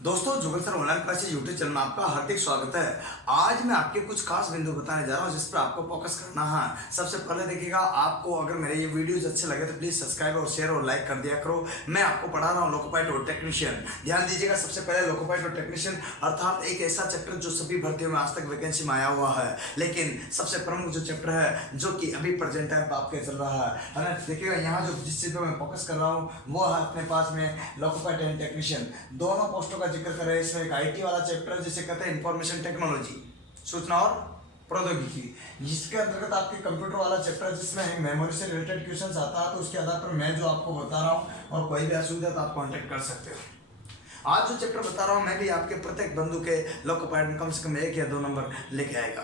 दोस्तों Jugal sir online classes YouTube channel में आपका हार्दिक स्वागत है। आज मैं आपके कुछ खास बिंदु बताने जा रहा हूं जिस पर आपको फोकस करना है। सबसे पहले देखिएगा, आपको अगर मेरे ये वीडियोस अच्छे लगे तो प्लीज सब्सक्राइब और शेयर और लाइक कर दिया करो। मैं आपको पढ़ा रहा हूं लोकोपाइट और टेक्नीशियन। ध्यान दीजिएगा, सबसे पहले लोकोपाइट और टेक्नीशियन अर्थात एक ऐसा चैप्टर जो सभी भर्तियों में आज तक वैकेंसी में आया हुआ है, लेकिन सबसे प्रमुख जो चैप्टर है जो कि अभी प्रेजेंट टाइम आपके चल रहा है। देखिएगा यहाँ जो जिस चीज पर मैं फोकस कर रहा हूँ वो है अपने पास में लोकोपाइट एंड टेक्नीशियन। दोनों पोस्टों का जिक्र कर रहे हैं। इसमें एक आईटी वाला चैप्टर है जिसे कहते हैं इंफॉर्मेशन टेक्नोलॉजी, सूचना और प्रौद्योगिकी, जिसके अंतर्गत आपके कंप्यूटर वाला चैप्टर जिसमें मेमोरी से रिलेटेड क्वेश्चंस आता है। तो उसके आधार पर मैं जो आपको बता रहा हूँ और कोई भी असुविधा तो आप कांटेक्ट कर सकते हो। आज जो चैप्टर बता रहा हूँ मैं भी आपके प्रत्येक बंधु के लोकोपाइट में कम से कम 1 या 2 नंबर लेके आएगा,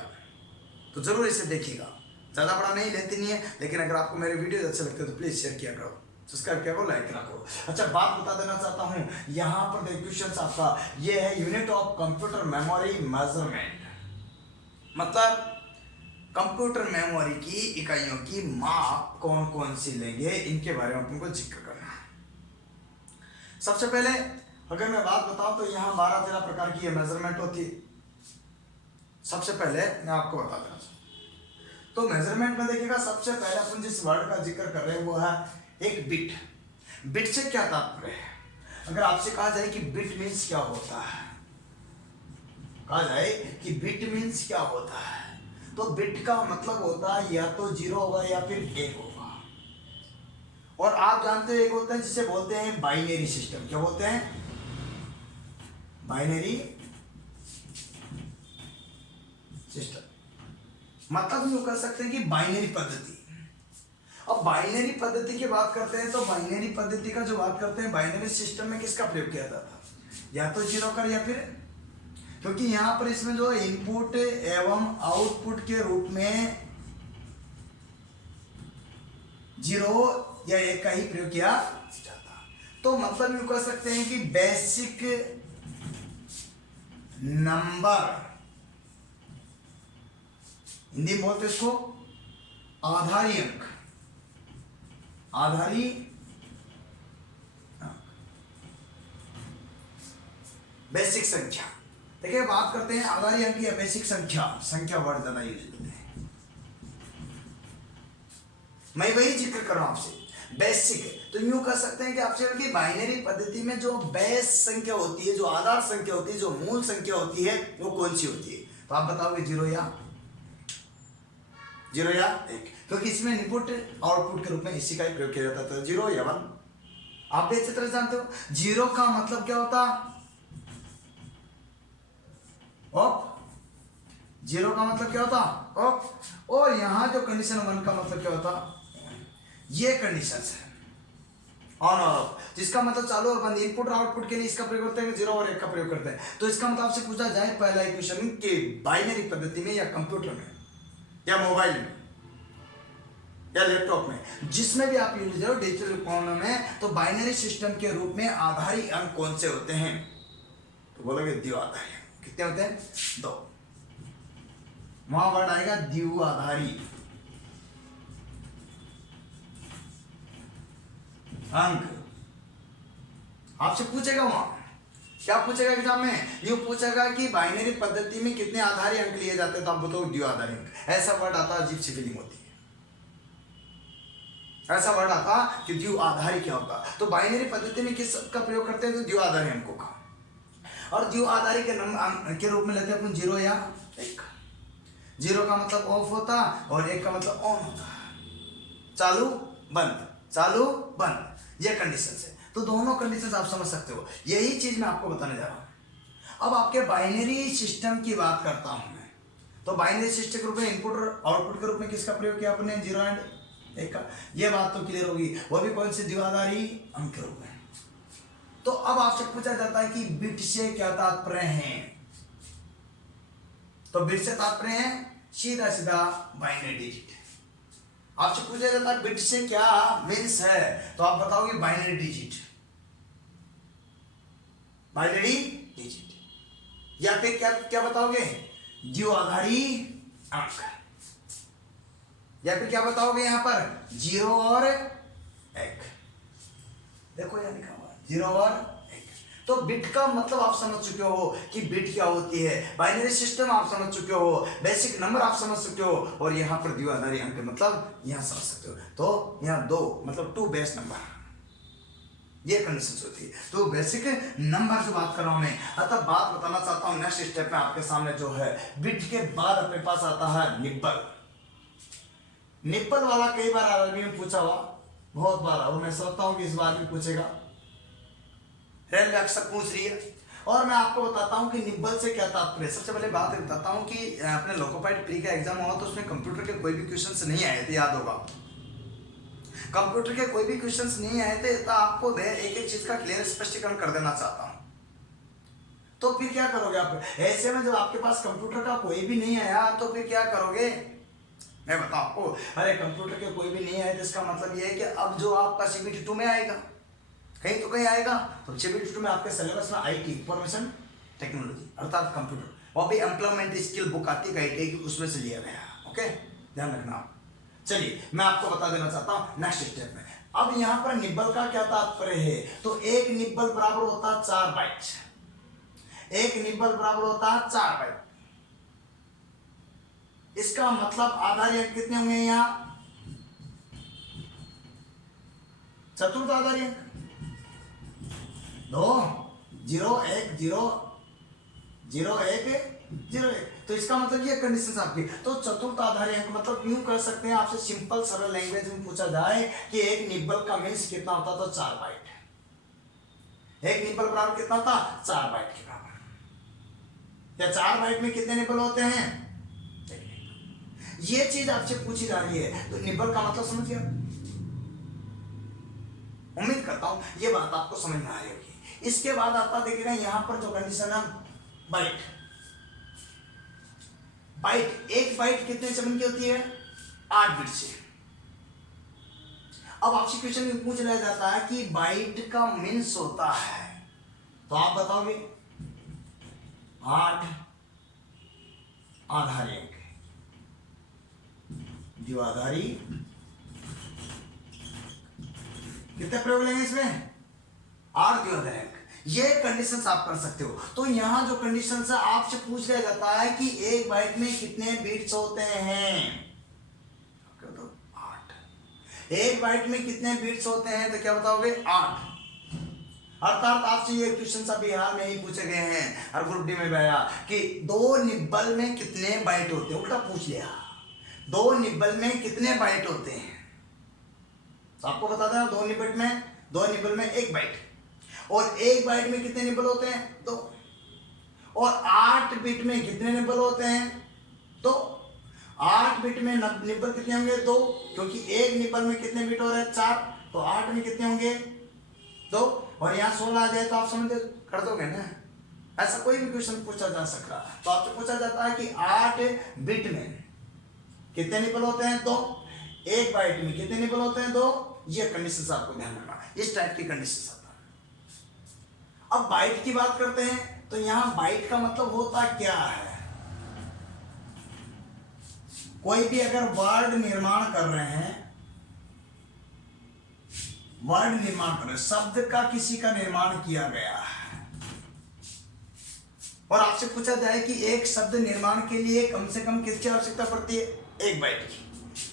तो जरूर इसे देखिएगा। ज़्यादा बड़ा नहीं लेती नहीं है, लेकिन अगर आपको मेरे वीडियो अच्छे लगते हैं तो प्लीज़ शेयर किया करो, सब्सक्राइब किया करो, लाइक करो। अच्छा, बात बता देना चाहता हूँ, यहाँ पर देखिए क्वेश्चन आपका ये है unit of computer memory measurement, मतलब कंप्यूटर मेमोरी की इकाइयों की माप कौन कौन सी लेंगे, इनके बारे में तुमको जिक्र करना है। सबसे पहले अगर मैं बात बताऊं तो यहाँ 12-13 प्रकार की मेजरमेंट होती है। सबसे पहले मैं आपको बता देना चाहता हूं, तो मेजरमेंट में देखिएगा सबसे पहले अपन जिस वर्ड का जिक्र कर रहे हैं वो है एक बिट। बिट से क्या तात्पर्य है? अगर आपसे कहा जाए कि बिट मीन्स क्या होता है, कहा जाए कि बिट मीन्स क्या होता है, तो बिट का मतलब होता है या तो 0 होगा या फिर 1 होगा। और आप जानते हो एक होता है जिसे बोलते हैं बाइनरी सिस्टम। क्या बोलते हैं? बाइनरी सिस्टम, मतलब यूं कह सकते हैं कि बाइनरी पद्धति। अब बाइनरी पद्धति की बात करते हैं तो बाइनरी पद्धति का जो बात करते हैं, बाइनरी सिस्टम में किसका प्रयोग किया जाता था? या तो 0 का या फिर, क्योंकि यहां पर इसमें जो इनपुट एवं आउटपुट के रूप में 0 या 1 का ही प्रयोग किया जाता। तो मतलब यूं कह सकते हैं कि बेसिक नंबर, हिंदी में बोलते इसको आधारी अंक, आधारी बेसिक संख्या। देखिए बात करते हैं आधारी अंक या बेसिक संख्या, संख्या वर्ड ज्यादा यूज होते हैं। मैं वही जिक्र कर रहा हूं आपसे, बेसिक। तो यूं कह सकते हैं कि आपसे कि बाइनरी पद्धति में जो बेस संख्या होती है, जो आधार संख्या होती है, जो मूल संख्या होती है, वो कौन सी होती है? तो आप बताओगे 0 या 1, क्योंकि इसमें इनपुट आउटपुट के रूप में इसी का ही प्रयोग किया जाता था, 0 या 1। आप भी अच्छी तरह जानते हो 0 का मतलब क्या होता? ऑफ। 0 का मतलब क्या होता? ऑफ। और यहां जो कंडीशन 1 का मतलब क्या होता? ये कंडीशन है ऑन और ऑफ, जिसका मतलब चालू और बंद। इनपुट और आउटपुट के लिए इसका प्रयोग करते हैं, 0 और 1 का प्रयोग करते हैं। तो इसका मतलब आपसे पूछा जाए पहला इक्वेशन कि बाइनरी पद्धति में या कंप्यूटर में या मोबाइल में या लैपटॉप में, जिसमें भी आप यूज करो डिजिटल उपकरणों में, तो बाइनरी सिस्टम के रूप में आधारी अंक कौन से होते हैं? तो बोलोगे द्विआधारी। कितने होते हैं? 2। वहां वर्ड आएगा द्विआधारी अंक। आपसे पूछेगा वहां क्या पूछेगा एग्जाम में? यूं पूछेगा कि बाइनरी पद्धति में कितने आधारी अंक लिए जाते हैं, तो आप बताओ द्विआधारी अंक। ऐसा वर्ड आता, अजीब सी फीलिंग होती है, ऐसा वर्ड आता कि द्विआधारी क्या होगा। तो बाइनरी पद्धति में किस का प्रयोग करते हैं? तो द्विआधारी अंकों का। और द्विआधारी के रूप में लेते हैं अपन 0 या 1। 0 का मतलब ऑफ होता और 1 का मतलब ऑन होता, चालू बंद, चालू बंद, ये कंडीशन है। तो दोनों कंडीशन आप समझ सकते हो, यही चीज मैं आपको बताने जा रहा हूं। अब आपके बाइनरी सिस्टम की बात करता हूं मैं, तो बाइनरी सिस्टम के रूप में इनपुट और आउटपुट के रूप में किसका प्रयोग किया आपने? 0 एंड 1 का। ये बात तो क्लियर होगी, वो भी कौन से? द्विआधारी अंक के रूप में। तो अब आपसे पूछा जाता है कि बिट से क्या तात्पर्य है? तो बिट से तात्पर्य है सीधा सीधा बाइनरी डिजिट। आपसे पूछा जाता है बिट से क्या मीन्स है, तो आप बताओगे बाइनरी डिजिट, बाइनरी डिजिट। या फिर क्या क्या बताओगे? द्विआधारी अंक। या फिर क्या बताओगे यहां पर? 0 और 1। देखो यहां लिखा हुआ 0 और 1। तो बिट का मतलब आप समझ चुके हो कि बिट क्या होती है, बाइनरी सिस्टम आप समझ चुके हो, बेसिक नंबर आप समझ चुके हो, और यहाँ पर द्विआधारी अंक मतलब यहाँ समझ सकते हो। तो यहाँ 2 मतलब 2 बेस नंबर, ये कंडीशन होती है। तो बेसिक नंबर जो बात कर रहा हूं मैं, अतः बात बताना चाहता हूं नेक्स्ट स्टेप में आपके सामने जो है बिट के बाद अपने पास आता है निब्बल। निब्बल वाला कई बार आरबी में पूछा हुआ, बहुत बार, और मैं सोचता हूं कि इस बार भी पूछेगा, रेलवे अक्सर पूछ रही है। और मैं आपको बताता हूं कि निब्बल से क्या तात्पर्य। सबसे पहले बात बताता हूं कि अपने लोकोपाइड प्री का एग्जाम हुआ तो उसमें कंप्यूटर के कोई भी क्वेश्चंस नहीं आए थे, याद होगा, कंप्यूटर के कोई भी क्वेश्चंस नहीं आए थे। तो आपको मैं एक एक चीज का क्लियर स्पष्टीकरण कर देना चाहता हूं। तो फिर क्या करोगे आप ऐसे में, जब आपके पास कंप्यूटर का कोई भी नहीं आया तो फिर क्या करोगे, मैं बताऊं आपको। अरे कंप्यूटर के कोई भी नहीं आए तो इसका मतलब ये है कि अब जो आपका CBT 2 में आएगा, कहीं तो कहीं आएगा, तो CBT 2 में आपके सिलेबस में IT इंफॉर्मेशन टेक्नोलॉजी अर्थात कंप्यूटर, और भी एम्प्लॉयमेंट स्किल बुक आती है ITI की, उसमें से लिया गया। ओके, ध्यान रखना। चलिए मैं आपको बता देना चाहता हूं नेक्स्ट स्टेप में। अब यहां पर निब्बल का क्या तात्पर्य है, तो एक निब्बल बराबर होता है 4 बाइट। एक निब्बल बराबर होता है 4 बाइट। इसका मतलब आधारी अंक कितने होंगे यहां, चतुर्थ आधारी अंक 2 0 1 0 0 1 0 1। तो इसका मतलब ये कंडीशन आपकी। तो चतुर्थ आधारी अंक मतलब यूं कर सकते हैं, आपसे सिंपल सरल लैंग्वेज में पूछा जाए कि एक निब्बल का मीन्स कितना होता, तो 4 बाइट। एक निब्बल बराबर कितना होता, 4 बाइट के बराबर। या 4 बाइट में कितने निब्बल होते हैं, ये चीज आपसे पूछी जा रही है। तो निब्बल का मतलब समझ गया, उम्मीद करता हूं ये बात आपको समझ में आ रही होगी। इसके बाद आता देखिएगा यहां पर जो कंडीशन है बाइट। बाइट, एक बाइट कितने सेकंड की होती है, 8 बिट से। अब आपसे क्वेश्चन में पूछ लिया जाता है कि बाइट का मीन्स होता है, तो आप बताओगे 8 आधारी अंक, द्विआधारी कितने प्रयोग लेंगे इसमें, 8 द्विआधारी अंक। ये कंडीशंस आप कर सकते हो। तो यहां जो कंडीशंस है आपसे पूछ लिया जाता है कि एक बाइट में कितने बिट्स होते हैं, तो 8। एक बाइट में कितने बिट्स होते हैं, तो क्या बताओगे 8। अर्थात आपसे ये क्वेश्चन अभी हाल में ही पूछे गए हैं, हर ग्रुप डी में भी आया कि 2 निब्बल में कितने बाइट होते हैं, उल्टा पूछ लिया 2 निब्बल में कितने बाइट होते हैं। तो आपको बता दें 2 निब्बल में 1 बाइट, और 1 बाइट में कितने निब्बल होते हैं, 2। और 8 बिट में कितने निब्बल होते हैं, तो 8 बिट में निब्बल कितने होंगे, 2, क्योंकि एक निब्बल में कितने बिट हो रहे हैं, 4, तो 8 में कितने होंगे, 2, और यहाँ 16 आ जाए तो आप समझ कर दोगे ना। ऐसा कोई भी क्वेश्चन पूछा जा सकता है। तो आपसे पूछा जाता है कि 8 बिट में कितने निब्बल होते हैं, 2, 1 बाइट में कितने निब्बल होते हैं, 2। ये कंडीशन आपको ध्यान रखना, इस टाइप की कंडीशन आता है। अब बाइट की बात करते हैं, तो यहां बाइट का मतलब होता क्या है, कोई भी अगर वर्ड निर्माण कर रहे हैं, वर्ड निर्माण कर रहे हैं, शब्द का किसी का निर्माण किया गया है, और आपसे पूछा जाए कि एक शब्द निर्माण के लिए कम से कम किसकी आवश्यकता पड़ती है, 1 बाइट की।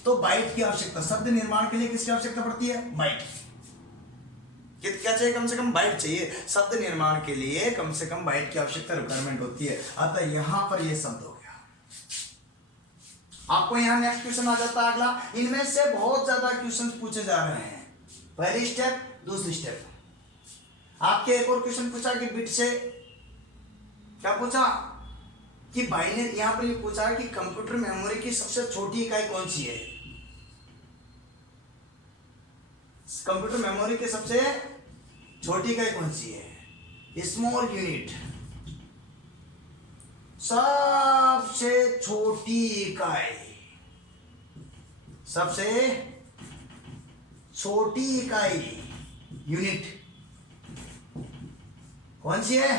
तो बाइट की आवश्यकता, शब्द निर्माण के लिए किसकी आवश्यकता पड़ती है, बाइट की। क्या चाहिए, कम से कम बाइट चाहिए। शब्द निर्माण के लिए कम से कम बाइट की आवश्यकता रिक्वायरमेंट होती है। अतः यहां पर यह शब्द हो गया। आपको यहां नेक्स्ट क्वेश्चन आ जाता है अगला। इनमें से बहुत ज्यादा क्वेश्चन पूछे जा रहे हैं। पहली स्टेप, दूसरी स्टेप। आपके एक और क्वेश्चन पूछा कि बिट से क्या पूछा कि बाइनरी, यहां पर ये पूछा कि कंप्यूटर मेमोरी की सबसे छोटी इकाई कौन सी है। कंप्यूटर मेमोरी की सबसे छोटी इकाई कौन सी है, स्मॉल यूनिट। सबसे छोटी इकाई, सबसे छोटी इकाई यूनिट कौन सी है,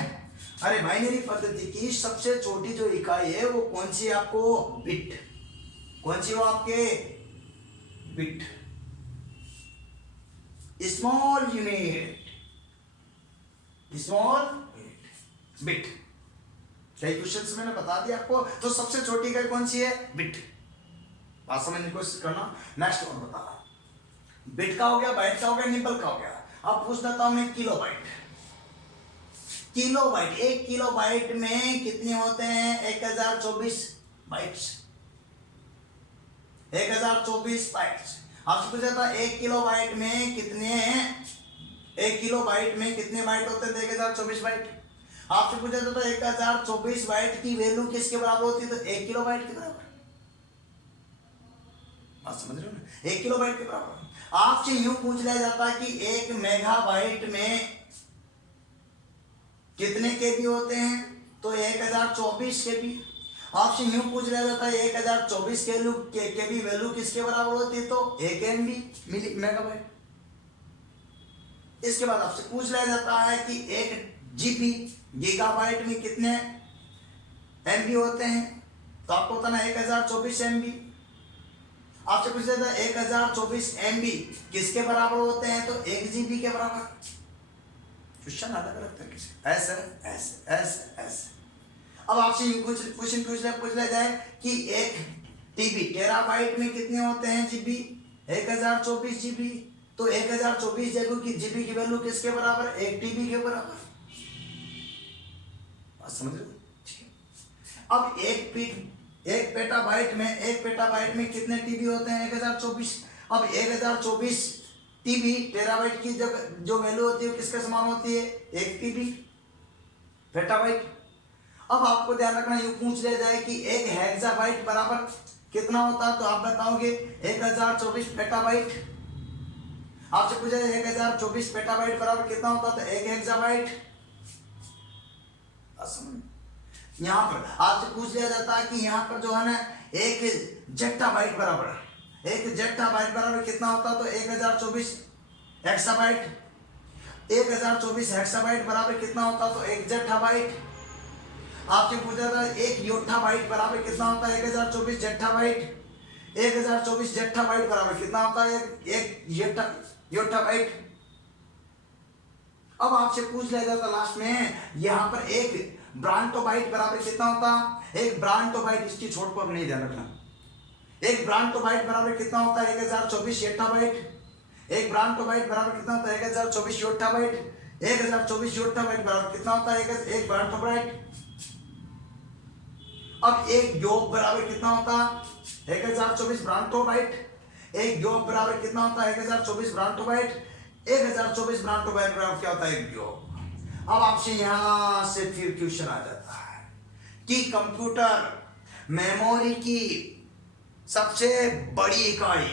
अरे बाइनरी पद्धति की सबसे छोटी जो इकाई है वो कौन सी है, आपको बिट। कौन सी हो आपके, bit, small unit. Small bit. कई क्वेश्चंस मैंने बता दिया आपको। तो सबसे छोटी इकाई कौन सी है? बिट। बात समझने की कोशिश करना। नेक्स्ट और बता रहा हूं, बिट का हो गया, बाइट का हो गया, निबल का हो गया। अब पूछ लेता हूं मैं kilo byte. Kilo byte, 1 kilo byte में कितने होते हैं? 1024 बाइट्स। 1024 बाइट्स। आपसे पूछा था 1 किलो बाइट में कितने, 1 किलो बाइट में कितने बाइट होते हैं? 1024 बाइट। आपसे पूछा था 1024 बाइट की वैल्यू किसके बराबर होती है? तो 1 किलो बाइट के बराबर। बात समझ रहे हो ना? 1 किलो बाइट के बराबर। आपसे यूं पूछ लिया जाता है कि 1 मेगाबाइट में कितने केबी होते हैं? तो 1024 केबी। आपसे यूं पूछ लिया जाता है 1024 केबी वैल्यू किसके बराबर होती है? तो 1 एमबी मिली मेगाबाइट। इसके बाद आपसे पूछ लिया जाता है कि 1 जीबी गीगाबाइट में कितने एमबी होते हैं? तो आपको बताना 1024 एमबी। आपसे पूछ लिया जाता है 1024 एमबी किसके बराबर होते हैं? तो 1 जीबी के बराबर। क्वेश्चन अलग अलग तरीके से, ऐसे ऐसे ऐसे ऐसे। अब आपसे क्वेश्चन पूछ लिया जाए कि 1 टीबी टेराबाइट में कितने होते हैं जीबी? 1024 जीबी। तो 1024 जीबी की वैल्यू किसके बराबर? 1 टीबी के बराबर। बात समझ रहे हो? अब एक पेटाबाइट में कितने टीबी होते हैं? 1024। अब 1024 टीबी टेराबाइट की जो वैल्यू होती है किसके समान होती है? 1 टीबी पेटाबाइट। अब आपको ध्यान रखना, यूं पूछ लिया जाए कि 1 हेक्साबाइट बराबर कितना होता है? तो आप बताओगे 1024 पेटाबाइट। आपसे पूछा जाए 1024 पेटाबाइट बराबर कितना होता है? तो 1 हेक्साबाइट। यहाँ पर आपसे पूछ लिया जाता है कि यहाँ पर जो है ना 1 जेट्टाबाइट बराबर, 1 जेट्टाबाइट बराबर कितना होता है? तो 1024 हेक्साबाइट। 1024 हेक्साबाइट बराबर कितना होता है? तो 1 जेट्टाबाइट। आपसे पूछा था 1 योट्टाबाइट बराबर कितना होता है? 1024 जेट्टाबाइट। 1024 जेट्टाबाइट बराबर कितना होता है? 1 योट्टाबाइट। अब आपसे पूछ लिया जाता लास्ट में यहाँ पर 1 ब्रांटोबाइट बराबर कितना होता? 1 ब्रांटोबाइट, इसकी छोट को अब नहीं ध्यान रखना। 1 ब्रांटोबाइट बराबर कितना होता है? 1024 योट्टाबाइट। 1 ब्रांटोबाइट बराबर कितना होता है? 1024 योट्टाबाइट। 1024 योट्टाबाइट बराबर कितना होता है? 1 ब्रांटोबाइट। अब 1 योग बराबर कितना होता? 1024 ब्रांटोबाइट। 1 योग बराबर कितना होता है? 1024 ब्रांटोबाइट। 1024 ब्रांटोबाइट बराबर क्या होता है? 1 योग। अब आपसे यहां से फिर क्वेश्चन आ जाता है कि कंप्यूटर मेमोरी की सबसे बड़ी इकाई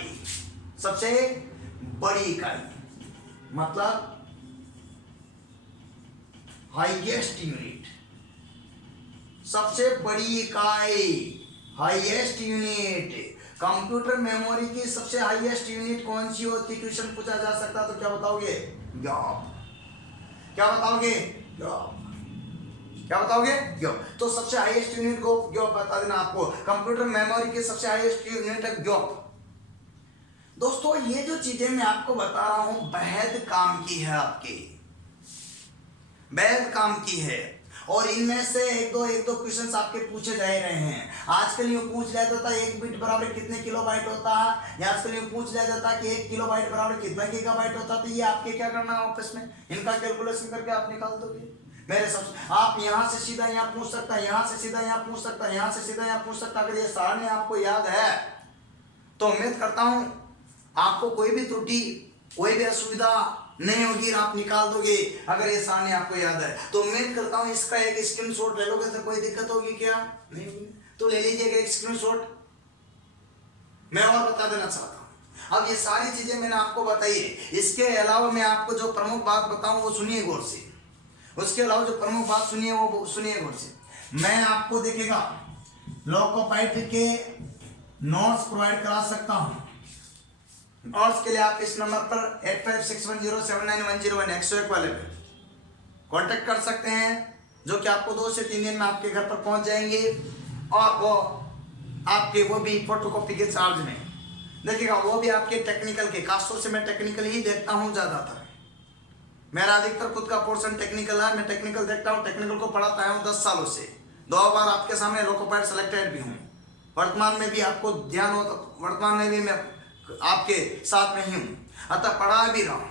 मतलब हाईएस्ट यूनिट, सबसे बड़ी इकाई हाईएस्ट यूनिट। कंप्यूटर मेमोरी की सबसे हाईएस्ट यूनिट कौन सी होती? क्वेश्चन पूछा जा सकता तो क्या बताओगे? ग्याप। क्या बताओगे? क्या बताओगे? ग्याप। तो सबसे हाईएस्ट यूनिट को ग्याप बता देना आपको। कंप्यूटर मेमोरी की सबसे हाईएस्ट यूनिट है ग्याप। दोस्तों ये जो चीजें मैं आपको बता रहा हूं बेहद काम की है, आपकी बेहद काम की है। और इनमें से एक दो क्वेश्चंस आपके पूछे जा रहे हैं। आजकल यूं पूछ लिया जाता है 1 बिट बराबर कितने किलोबाइट होता है, या आजकल यूं पूछ लिया जाता है कि 1 किलोबाइट बराबर कितना गीगाबाइट होता है। तो ये आपके क्या करना है ऑफिस में, इनका कैलकुलेशन करके आप निकाल दोगे। मेरे सब आप यहां से सीधा यहां पूछ सकता है, यहां से सीधा यहां पूछ सकता है, यहां से सीधा यहां पूछ सकता है। अगर ये सारणी आपको याद है तो उम्मीद करता हूं आपको कोई भी त्रुटि, कोई भी असुविधा नहीं होगी, आप निकाल दोगे। अगर ये सारणी आपको याद है तो उम्मीद करता हूं इसका एक स्क्रीनशॉट ले लोगे तो कोई दिक्कत होगी क्या? नहीं होगी। तो ले लीजिएगा एक स्क्रीनशॉट। मैं और बता देना चाहता हूं, अब ये सारी चीजें मैंने आपको बताई है। इसके अलावा मैं आपको जो प्रमुख बात बताऊं वो सुनिए गौर से। उसके अलावा जो प्रमुख बात सुनिए वो सुनिए गौर से। मैं आपको देखिएगा लोकोपाइट के नोट्स प्रोवाइड करा सकता हूं। नोट्स के लिए आप इस नंबर पर 8561079101 101 वाले पे कांटेक्ट कर सकते हैं, जो कि आपको 2 से 3 दिन में आपके घर पर पहुंच जाएंगे। और वो आपके वो भी फोटोकॉपी के चार्ज में देखिएगा, वो भी आपके टेक्निकल के, खासतौर से मैं टेक्निकल ही देखता हूं ज़्यादातर। मेरा अधिकतर खुद का पोर्शन टेक्निकल है, मैं टेक्निकल देखता हूँ, टेक्निकल को पढ़ाता हूँ 10 सालों से। 2 बार आपके सामने लोको पायलट सेलेक्टेड भी हूँ। वर्तमान में भी आपको ध्यान हो तो वर्तमान में भी मैं आपके साथ में ही हूँ, अतः पढ़ा भी रहा हूँ।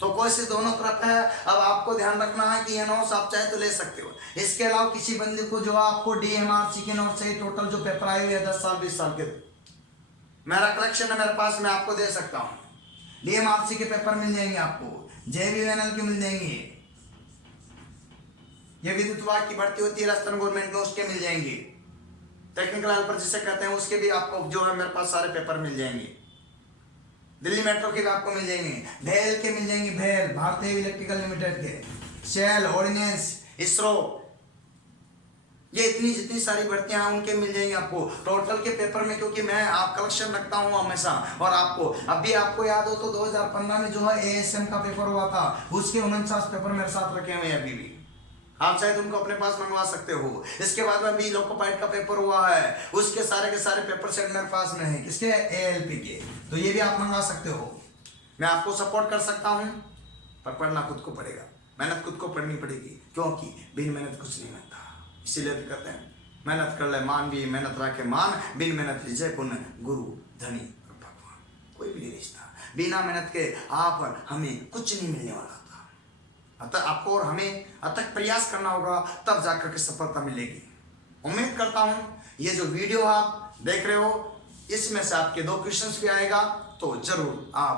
तो कोशिश दोनों तरफ है। अब आपको ध्यान रखना है कि ये नोट्स आप चाहे तो ले सकते हो। इसके अलावा किसी बंदे को जो आपको डीएमआरसी के नोट से टोटल जो पेपर आए हुए हैं 10 साल 20 साल के, मेरा कलेक्शन है मेरे पास, मैं आपको दे सकता हूँ। डीएमआरसी के पेपर मिल जाएंगे आपको, जेबीएनएल के मिल जाएंगे, ये विद्युत विभाग की भर्ती होती है राजस्थान गवर्नमेंट में, उसके मिल जाएंगे। टेक्निकल हेल्पर जिसे कहते हैं उसके भी आपको जो है मेरे पास सारे पेपर मिल जाएंगे। दिल्ली मेट्रो के भी आपको मिल जाएंगे, भेल के मिल जाएंगे, भेल भारतीय इलेक्ट्रिकल लिमिटेड के, शेल, ऑर्डिनेंस, इसरो, ये इतनी जितनी सारी भर्तियां हैं उनके मिल जाएंगे आपको टोटल के पेपर में, क्योंकि मैं आप कलेक्शन रखता हूं हमेशा। और आपको अभी आपको याद हो तो 2015 में जो है एएसएम का पेपर हुआ था, उसके 49 पेपर मेरे साथ रखे हुए हैं अभी भी, आप शायद उनको अपने पास मंगवा सकते हो। इसके बाद में भी लोको पायलट का पेपर हुआ है, उसके सारे के सारे पेपर सेट मेरे पास में है, किसके, एएलपी के, तो ये भी आप मंगवा सकते हो। मैं आपको सपोर्ट कर सकता हूँ, पर पढ़ना खुद को पड़ेगा, मेहनत खुद को पढ़नी पड़ेगी, क्योंकि बिन मेहनत कुछ नहीं बनता। इसीलिए तो कहते हैं मेहनत कर ले मान भी, मेहनत रखे मान, बिन मेहनत लीजिए पुण्य, गुरु धनी और भगवान, कोई भी नहीं रिश्ता बिना मेहनत के आप हमें कुछ नहीं मिलने वाला था। अतः आपको और हमें अथक प्रयास करना होगा, तब जाकर के सफलता मिलेगी। उम्मीद करता हूँ ये जो वीडियो आप देख रहे हो इसमें से आपके 2 क्वेश्चंस भी आएगा, तो जरूर आप